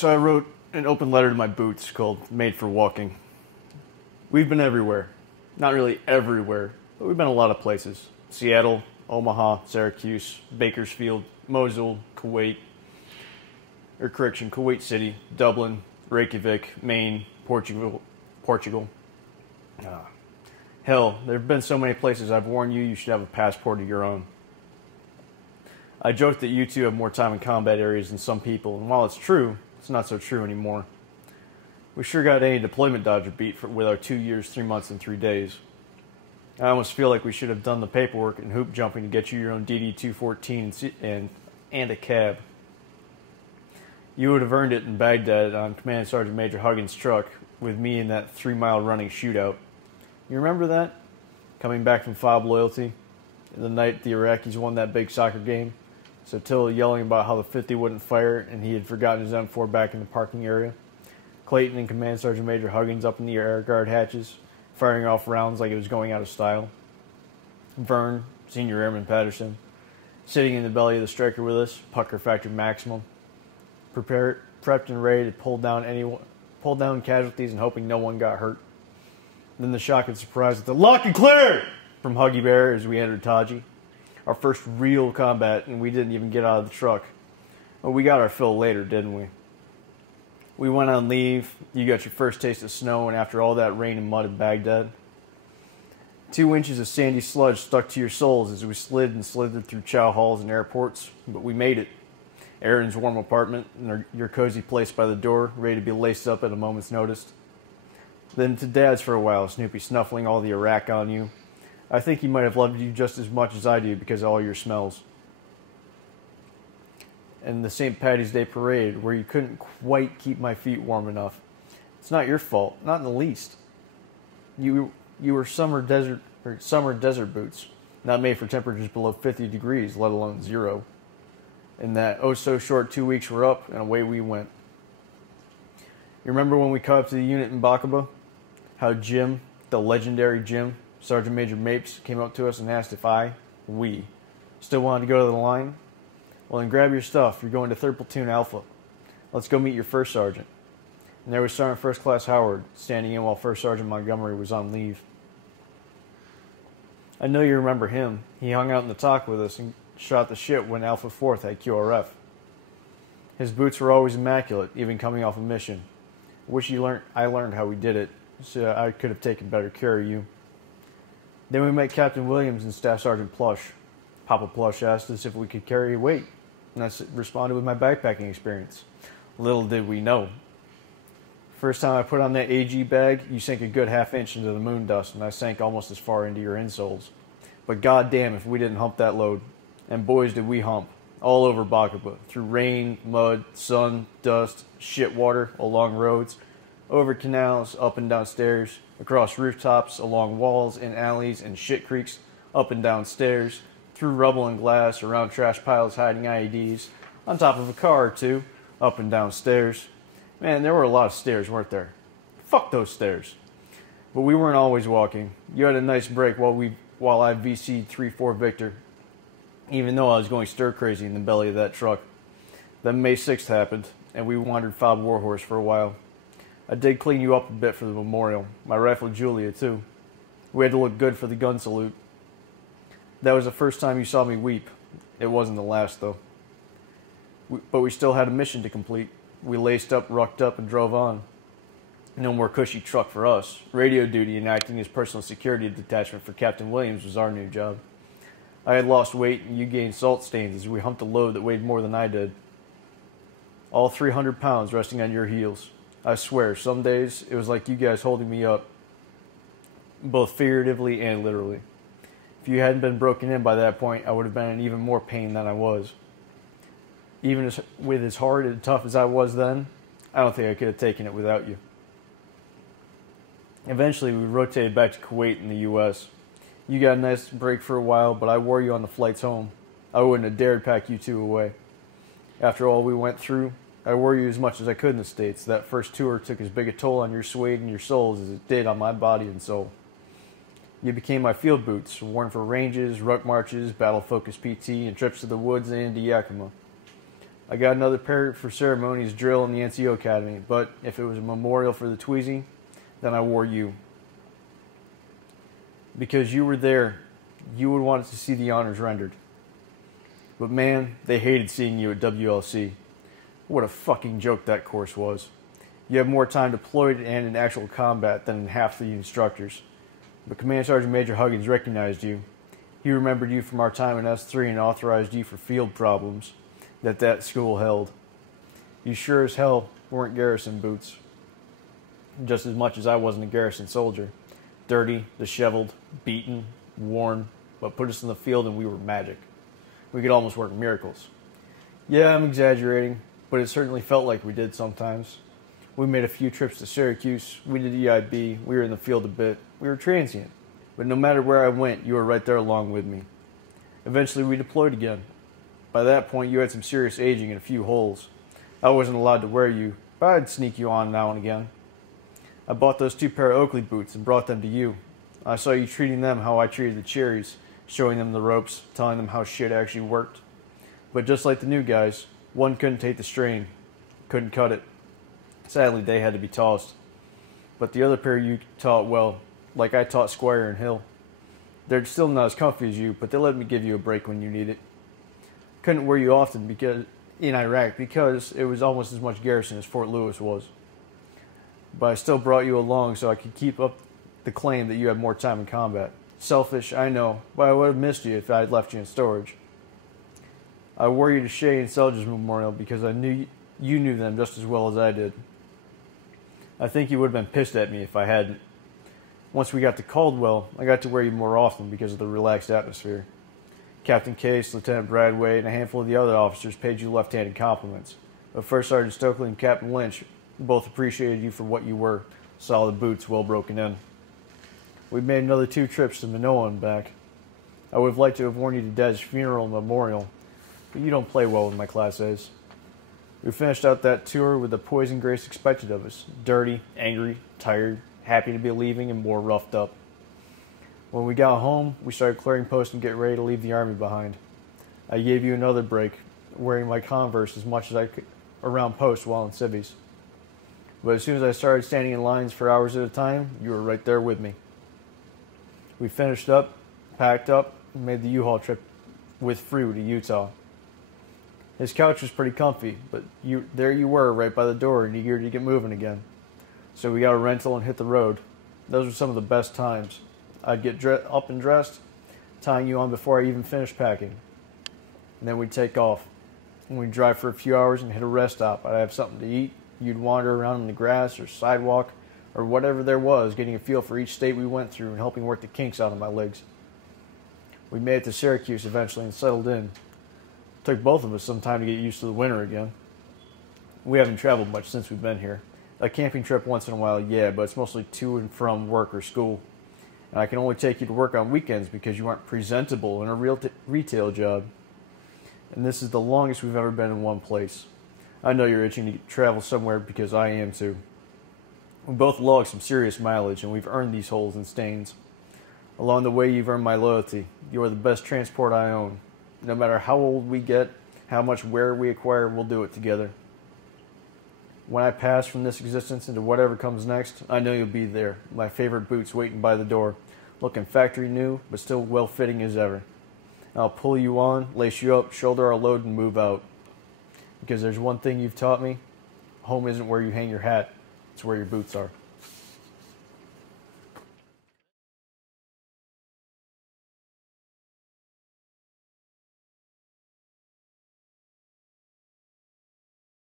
So I wrote an open letter to my boots called Made for Walking. We've been everywhere. Not really everywhere, but we've been a lot of places. Seattle, Omaha, Syracuse, Bakersfield, Mosul, Kuwait, Kuwait City, Dublin, Reykjavik, Maine, Portugal. Hell, there have been so many places I've warned you should have a passport of your own. I joke that you two have more time in combat areas than some people, and while it's true, it's not so true anymore. We sure got any deployment Dodger beat with our 2 years, 3 months, and 3 days. I almost feel like we should have done the paperwork and hoop jumping to get you your own DD-214 and a cab. You would have earned it in Baghdad on Command Sergeant Major Huggins' truck with me in that 3-mile running shootout. You remember that? Coming back from FOB Loyalty, the night the Iraqis won that big soccer game. So Till yelling about how the 50 wouldn't fire and he had forgotten his M4 back in the parking area. Clayton and Command Sergeant Major Huggins up in the air guard hatches, firing off rounds like it was going out of style. Vern, Senior Airman Patterson, sitting in the belly of the Striker with us, pucker factor maximum, prepped and ready to pull down casualties and hoping no one got hurt. Then the shock and surprise at the lock and clear from Huggy Bear as we entered Taji. Our first real combat, and we didn't even get out of the truck. Well, we got our fill later, didn't we? We went on leave, you got your first taste of snow, and after all that rain and mud in Baghdad, 2 inches of sandy sludge stuck to your soles as we slid and slithered through chow halls and airports, but we made it. Aaron's warm apartment, and your cozy place by the door, ready to be laced up at a moment's notice. Then to Dad's for a while, Snoopy snuffling all the Iraq on you. I think he might have loved you just as much as I do because of all your smells. And the St. Patty's Day parade, where you couldn't quite keep my feet warm enough. It's not your fault, not in the least. You were summer desert boots, not made for temperatures below 50 degrees, let alone 0. And that oh-so-short 2 weeks were up, and away we went. You remember when we caught up to the unit in Bakaba? How Jim, the legendary Jim, Sergeant Major Mapes, came up to us and asked if we, still wanted to go to the line? Well, then grab your stuff. You're going to 3rd Platoon Alpha. Let's go meet your first sergeant. And there was Sergeant First Class Howard, standing in while First Sergeant Montgomery was on leave. I know you remember him. He hung out in the talk with us and shot the shit when Alpha 4th had QRF. His boots were always immaculate, even coming off a mission. I learned how we did it, so I could have taken better care of you. Then we met Captain Williams and Staff Sergeant Plush. Papa Plush asked us if we could carry weight, and I responded with my backpacking experience. Little did we know. First time I put on that AG bag, you sank a good half-inch into the moon dust, and I sank almost as far into your insoles. But goddamn if we didn't hump that load. And boys did we hump. All over Bakaba, through rain, mud, sun, dust, shit water, along roads, over canals, up and down stairs, across rooftops, along walls, in alleys, and shit creeks, up and down stairs, through rubble and glass, around trash piles hiding IEDs, on top of a car or two, up and down stairs. Man, there were a lot of stairs, weren't there? Fuck those stairs. But we weren't always walking. You had a nice break while I VC'd 3-4 Victor, even though I was going stir-crazy in the belly of that truck. Then May 6th happened, and we wandered FOB Warhorse for a while. I did clean you up a bit for the memorial. My rifle Julia, too. We had to look good for the gun salute. That was the first time you saw me weep. It wasn't the last, though. But we still had a mission to complete. We laced up, rucked up, and drove on. No more cushy truck for us. Radio duty and acting as personal security detachment for Captain Williams was our new job. I had lost weight, and you gained salt stains as we humped a load that weighed more than I did. All 300 pounds resting on your heels. I swear, some days it was like you guys holding me up, both figuratively and literally. If you hadn't been broken in by that point, I would have been in even more pain than I was. Even with as hard and tough as I was then, I don't think I could have taken it without you. Eventually, we rotated back to Kuwait in the U.S. You got a nice break for a while, but I wore you on the flights home. I wouldn't have dared pack you two away. After all we went through, I wore you as much as I could in the States. That first tour took as big a toll on your suede and your soles as it did on my body and soul. You became my field boots, worn for ranges, ruck marches, battle-focused PT, and trips to the woods and into Yakima. I got another pair for ceremonies drill in the NCO Academy, but if it was a memorial for the Tweezy, then I wore you. Because you were there, you would want to see the honors rendered. But man, they hated seeing you at WLC. What a fucking joke that course was. You have more time deployed and in actual combat than half the instructors. But Command Sergeant Major Huggins recognized you. He remembered you from our time in S3 and authorized you for field problems that school held. You sure as hell weren't garrison boots. Just as much as I wasn't a garrison soldier. Dirty, disheveled, beaten, worn, but put us in the field and we were magic. We could almost work miracles. Yeah, I'm exaggerating, but it certainly felt like we did sometimes. We made a few trips to Syracuse, we did EIB, we were in the field a bit, we were transient. But no matter where I went, you were right there along with me. Eventually we deployed again. By that point, you had some serious aging and a few holes. I wasn't allowed to wear you, but I'd sneak you on now and again. I bought those 2 pair of Oakley boots and brought them to you. I saw you treating them how I treated the cherries, showing them the ropes, telling them how shit actually worked. But just like the new guys, one couldn't take the strain, couldn't cut it. Sadly, they had to be tossed. But the other pair you taught well, like I taught Squire and Hill. They're still not as comfy as you, but they let me give you a break when you need it. Couldn't wear you often because in Iraq because it was almost as much garrison as Fort Lewis was. But I still brought you along so I could keep up the claim that you had more time in combat. Selfish, I know, but I would have missed you if I had left you in storage. I wore you to Shea and Selge's memorial because I knew you knew them just as well as I did. I think you would have been pissed at me if I hadn't. Once we got to Caldwell, I got to wear you more often because of the relaxed atmosphere. Captain Case, Lieutenant Bradway, and a handful of the other officers paid you left-handed compliments. But First Sergeant Stokely and Captain Lynch both appreciated you for what you were, solid boots well broken in. We made another 2 trips to Manoa and back. I would have liked to have worn you to Dad's funeral and memorial, but you don't play well with my Class A's. We finished out that tour with the poison grace expected of us. Dirty, angry, tired, happy to be leaving, and more roughed up. When we got home, we started clearing posts and getting ready to leave the Army behind. I gave you another break, wearing my Converse as much as I could around post while in civvies. But as soon as I started standing in lines for hours at a time, you were right there with me. We finished up, packed up, and made the U-Haul trip with Frew to Utah. His couch was pretty comfy, but there you were right by the door and eager to get moving again. So we got a rental and hit the road. Those were some of the best times. I'd get up and dressed, tying you on before I even finished packing. And then we'd take off. And we'd drive for a few hours and hit a rest stop. I'd have something to eat. You'd wander around in the grass or sidewalk or whatever there was, getting a feel for each state we went through and helping work the kinks out of my legs. We made it to Syracuse eventually and settled in. Took both of us some time to get used to the winter again. We haven't traveled much since we've been here. A camping trip once in a while, yeah, but it's mostly to and from work or school. And I can only take you to work on weekends because you aren't presentable in a real retail job. And this is the longest we've ever been in one place. I know you're itching to travel somewhere because I am too. We both logged some serious mileage and we've earned these holes and stains. Along the way, you've earned my loyalty. You are the best transport I own. No matter how old we get, how much wear we acquire, we'll do it together. When I pass from this existence into whatever comes next, I know you'll be there, my favorite boots waiting by the door, looking factory new, but still well-fitting as ever. I'll pull you on, lace you up, shoulder our load, and move out. Because there's one thing you've taught me, home isn't where you hang your hat, it's where your boots are.